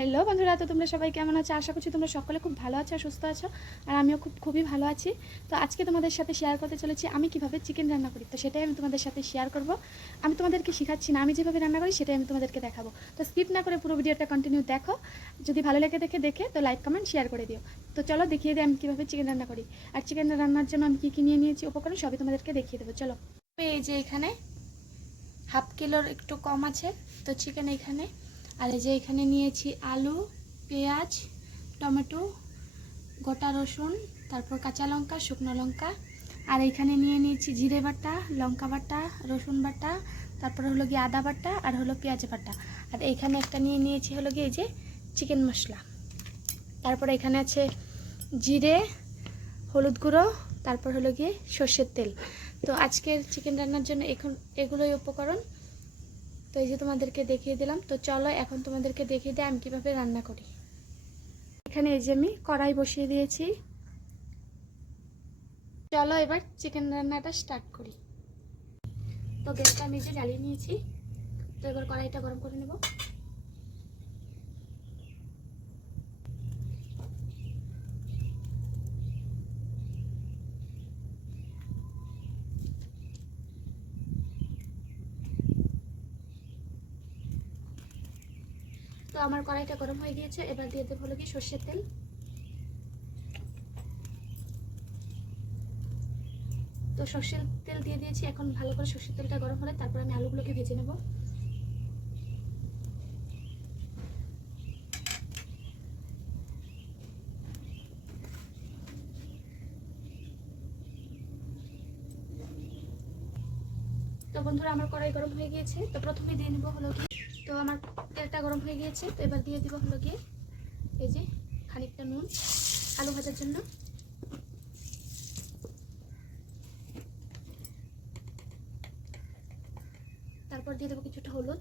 Hello বন্ধুরা, তো তোমরা সবাই কেমন আছো? আশা করছি তোমরা সকলে খুব ভালো আছো, সুস্থ আছো। আর আমিও খুবই ভালো আছি। তো আজকে তোমাদের সাথে শেয়ার করতে চলেছি আমি কিভাবে চিকেন রান্না করি। তো সেটাই আমি তোমাদের সাথে শেয়ার করব। আমি তোমাদেরকে শেখাচ্ছি না, আমি যেভাবে রান্না করি সেটাই আমি তোমাদেরকে দেখাবো। তো স্কিপ না করে পুরো ভিডিওটা কন্টিনিউ দেখো। যদি ভালো লেগে দেখে তো লাইক কমেন্ট শেয়ার করে দিও। তো চলো দেখিয়ে দিই আমি কীভাবে চিকেন রান্না করি। আর চিকেন রান্নার জন্য আমি কী নিয়ে নিয়েছি উপকরণ সবই তোমাদেরকে দেখিয়ে দেবো। চলো, এই যে এখানে হাফ কিলোর একটু কম আছে তো চিকেন এখানে। আর এই যে এখানে নিয়েছি আলু, পেঁয়াজ, টমেটো, গোটা রসুন, তারপর কাঁচা লঙ্কা, শুকনো লঙ্কা। আর এখানে নিয়ে নিয়েছি জিরে বাটা, লঙ্কা বাটা, রসুন বাটা, তারপরে হলো গিয়ে আদা বাটা, আর হলো পেঁয়াজ বাটা। আর এইখানে একটা নিয়ে নিয়েছি হলো গিয়ে এই যে চিকেন মশলা। তারপরে এখানে আছে জিরে, হলুদ গুঁড়ো, তারপর হলো গিয়ে সর্ষের তেল। তো আজকের চিকেন রান্নার জন্য এখন এগুলোই উপকরণ। তো এই যে তোমাদেরকে দেখিয়ে দিলাম। তো চলো এখন তোমাদেরকে দেখিয়ে দিই আমি কীভাবে রান্না করি। এখানে এই যে আমি কড়াই বসিয়ে দিয়েছি। চলো এবার চিকেন রান্নাটা স্টার্ট করি। তো গ্যাসটা আমি যে জ্বালিয়ে নিয়েছি। তো এবার কড়াইটা গরম করে নেব। তো আমার কড়াইটা গরম হয়ে গিয়েছে। এবার দিয়ে দেবো হলো কি সর্ষের তেল। তো সর্ষের তেল দিয়ে দিয়েছি। এখন ভালো করে সর্ষের তেলটা গরম হলে তারপর আমি আলুগুলোকে ভেজে নেব। তো বন্ধুরা আমার কড়াই গরম হয়ে গিয়েছে। তো প্রথমে দিয়ে নেব হলো কি, তো আমার তেলটা গরম হয়ে গিয়েছে। তো এবার দিয়ে দিব হলো গিয়ে এই যে খানিকটা নুন আলু ভাজার জন্য। তারপর দিয়ে দেবো কিছুটা হলুদ।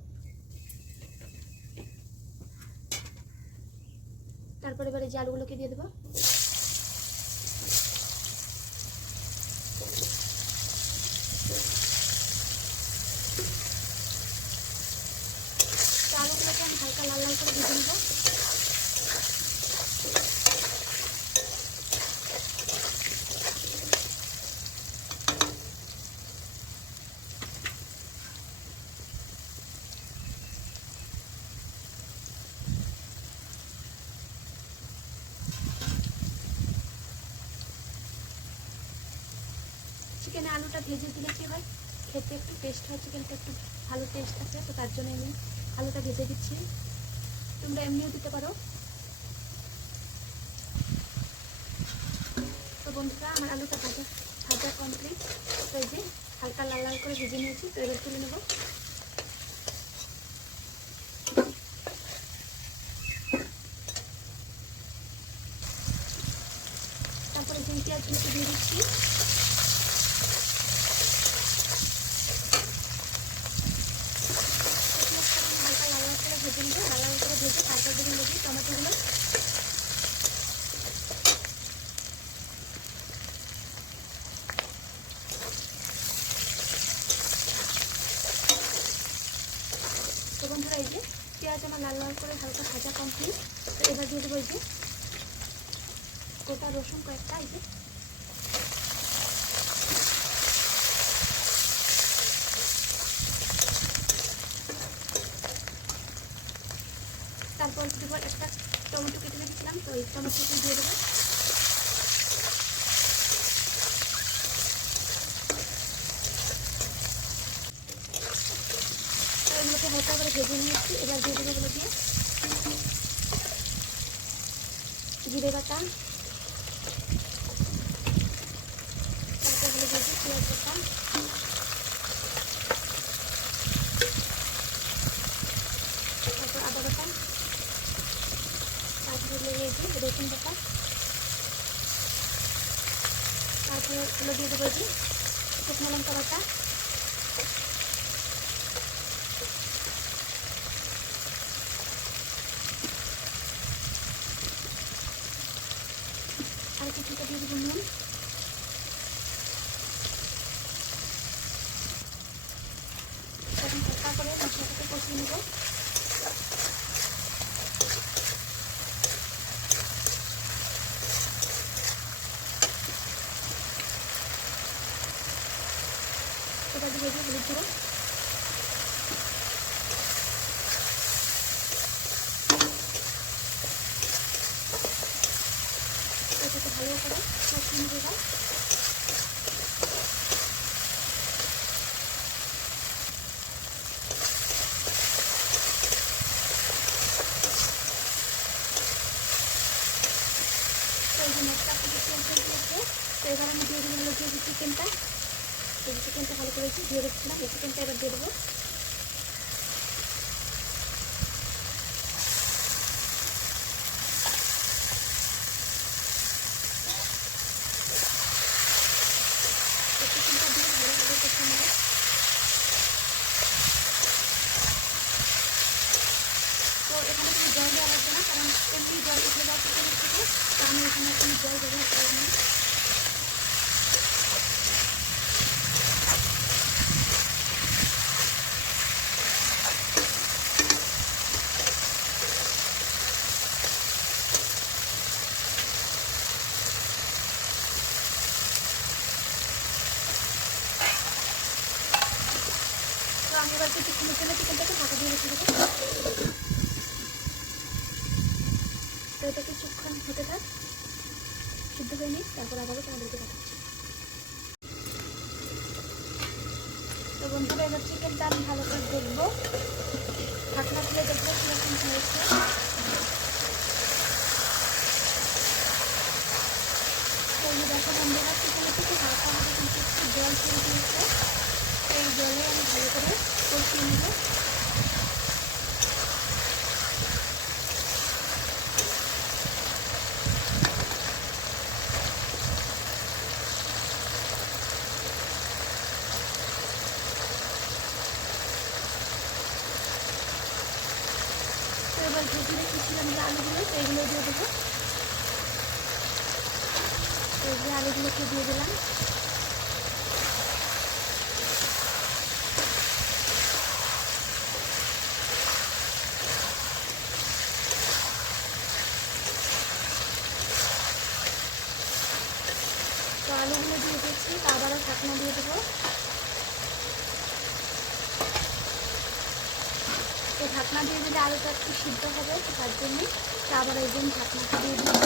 তারপর এবার এই যে আলুগুলোকে দিয়ে দেবো। আলুগুলোকে আমি হালকা লাল লাল করে ভেজে নেব। চিকেনে আলুটা ভেজে দিলে কি হয়, খেতে একটু টেস্ট হয়, চিকেনটা একটু ভালো টেস্ট আছে। তো তার জন্য আমি আলুটা ভেজে দিচ্ছি। তোমরা এমনিও দিতে পারো। তো বন্ধুরা আমার আলুটা ভাজা কমপ্লিট। তো এই যে হালকা লাল লাল করে ভেজে নিয়েছি। তো এবার তুলে নেব। তারপরে যে পেঁয়াজগুলোকে দিয়ে দিচ্ছি। হালকা লাল লাল করে ভেজে নেব। লাল লাল করে ভেজে তারপর দিয়ে নেব টমেটোগুলো। তো বন্ধুরা এই যে পেঁয়াজ আমার লাল লাল করে হালকা ভাজা কমপ্লিট। তো এবার দিয়ে দেবো এই যে গোটা রসুন কয়েকটা। এই যে তারপর দেবো একটা টমেটো কেটে রেখেছিলাম। তো এই টমেটোকে দিয়ে দেবো। এগুলোকে হালকা করে ভেজে নিয়েছি। এবার দিয়ে দেবো এগুলো দিয়ে জিরে বাটা, তারপর হলো দিয়েছি পেঁয়াজ বাটা, তারপর আদা বাটা, তারপরে লেগেছি রসুন বাটা, তারপরে হলো দিয়ে দেবো যে শুকনো লঙ্কা বাটা, আর কিছুটা দিয়ে দেবো নুন। এখন হালকা করে মশলাটাকে কষিয়ে নেব। করো। এটাকে ভালো করে কষিয়ে নিয়ে দাও। এই যে মশলা থেকে তেল তেল দিয়েছে, তো এবার আমি দিয়ে দিলাম হলো যে চিকেনটা। এই চিকেনটা ভালো করে দিয়ে রেখেছিলাম, এই চিকেনটা এবার দিয়ে দেবো। চিকেনটা দিয়ে ভালো ভালো কষে নেব। তো এখানে কিছু জল দেওয়া লাগবে না, কারণ এমনি জল উঠে যাওয়া চিকেনের থেকে, তো আমি এখানে কোনো জল ব্যবহার করিনি। তো আমি এবার কিছুক্ষণের জন্য চিকেনটাকে ঢাকা দিয়ে রেখে দেবো। তো এটা কিছুক্ষণ হতে থাক, সিদ্ধ হয়ে নিই, তারপর আবারও তোমাদেরকে দেখাচ্ছি। তো বন্ধুরা এবার চিকেনটা আমি ভালো করে দেখবো, ঢাকনা খুলে দেখবো কীরকম হয়েছে। তো এই দেখো বন্ধুরা, চিকেনের থেকে হালকা হালকা কিন্তু একটু জল ছেড়ে দিয়েছে। এই জলে আমি ভালো করে কষিয়ে নেব। তো এবার ভেজে রেখেছিলাম যে আলুগুলো, তো এগুলো দিয়ে দেবো। তো এই যে আলুগুলোকে দিয়ে দিলাম। তো আলুগুলো দিয়ে দিচ্ছি, আবারও ঢাকনা দিয়ে দেবো। তো ঢাকনা দিয়ে দিলে আলুটা একটু সিদ্ধ হবে, তো তার জন্যই তো আবার এই জন্য ঢাকনাটা দিয়ে দিই।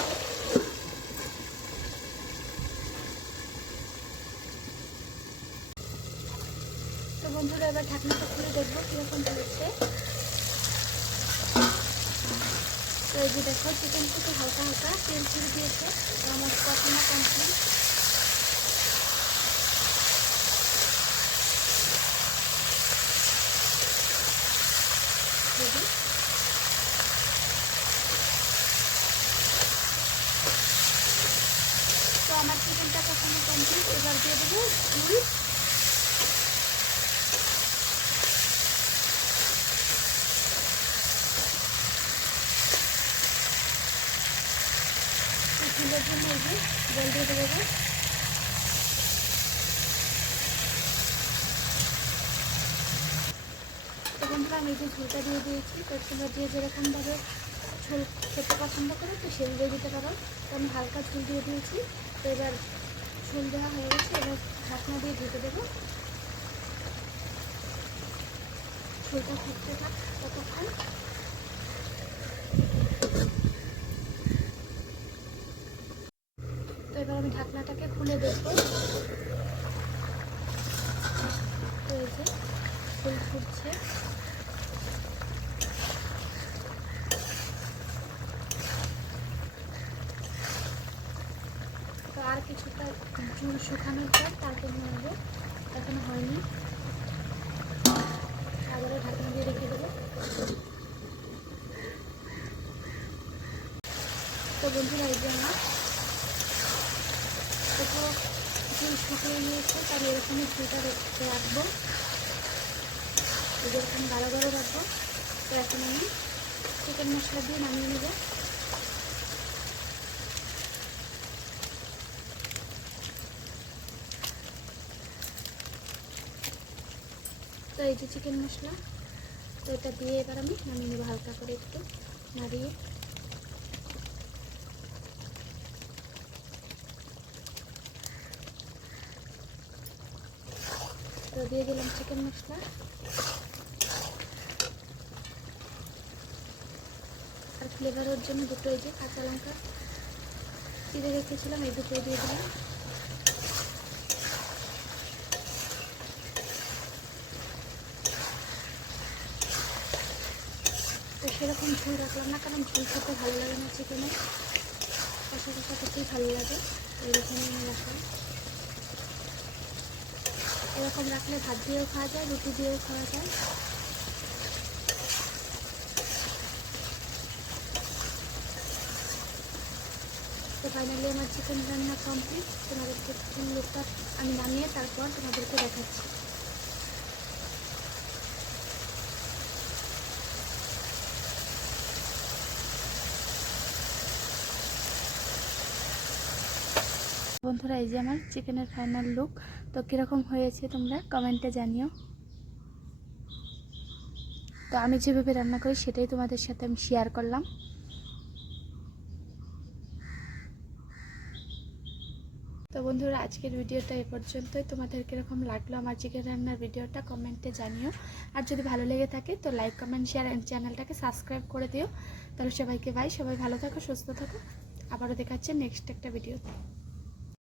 তো বন্ধুরা এবার ঢাকনাটা খুলে দেখবো কীরকম হয়েছে। তো এই যে দেখো চিকেন থেকে হালকা হালকা তেল ছেড়ে দিয়েছে, আমার কষানো কমপ্লিট। তো আমার চিকেনটা কষানো কমপ্লিট, এবার দিয়ে দেবো ঝুল। ঝুলের জন্য এই যে জল দিয়ে দেবো। তো বন্ধুরা আমি এই যে ঝোলটা দিয়ে দিয়েছি, তো তোমরা যে যেরকমভাবে ঝোল খেতে পছন্দ করো তো সেল দিয়ে দিতে পারো। তো আমি হালকা ঝোল দিয়ে দিয়েছি। তো এবার ঝোল দেওয়া হয়ে গেছে, এবার ঢাকনা দিয়ে ঢেকে দেবো। ঝোলটা ফুটতে থাক ততক্ষণ। তো এবার আমি ঢাকনাটাকে খুলে দেখবো। তো এই যে ঝোল ফুটছে। তো আর কিছুটা ঝোল শুকানোর পর তারপর নেবো, এখনো হয়নি। আবারও ঢাকনা দিয়ে রেখে দেবো। তো বন্ধুরা এই যে আমার কোথাও ঝোল শুকিয়ে গিয়েছে, তার এরকমই ঝোলটা রাখবো, যেরকম গাঢ় গাঢ় রাখবো। তো এখন আমি চিকেন মশলা দিয়ে নামিয়ে নেব। তো এই যে চিকেন মশলা, তো এটা দিয়ে এবার আমি নামিয়ে নেবো হালকা করে একটু নাড়িয়ে। তো দিয়ে দিলাম চিকেন মশলা। আর ফ্লেভারের জন্য দুটো এই যে কাঁচা লঙ্কা চিড়ে রেখেছিলাম, এই দুটো দিয়ে দিলাম। তো সেরকম ঝোল রাখলাম না, কারণ ঝোল খেতে ভালো লাগে না চিকেনে, কষা কষা খেতেই ভালো লাগে। এরকমই আমি রাখলাম। এরকম রাখলে ভাত দিয়েও খাওয়া যায়, রুটি দিয়েও খাওয়া যায়। তো ফাইনালি আমার চিকেন রান্না কমপ্লিট। তোমাদেরকে চিকেন লুকটা আমি নামিয়ে তারপর তোমাদেরকে দেখাচ্ছি। বন্ধুরা, এই যে আমার চিকেনের ফাইনাল লুক। তো কীরকম হয়েছে তোমরা কমেন্টে জানিও। তো আমি যেভাবে রান্না করি সেটাই তোমাদের সাথে আমি শেয়ার করলাম। তো বন্ধুরা, আজকের ভিডিওটা এ পর্যন্তই। তোমাদের কীরকম লাগলো আমার চিকেন রান্নার ভিডিওটা কমেন্টে জানিও। আর যদি ভালো লেগে থাকে তো লাইক, কমেন্ট, শেয়ার অ্যান্ড চ্যানেলটাকে সাবস্ক্রাইব করে দিও। তাহলে সবাইকে বাই, সবাই ভালো থাকো, সুস্থ থাকো। আবারও দেখাচ্ছে নেক্সট একটা ভিডিওতে।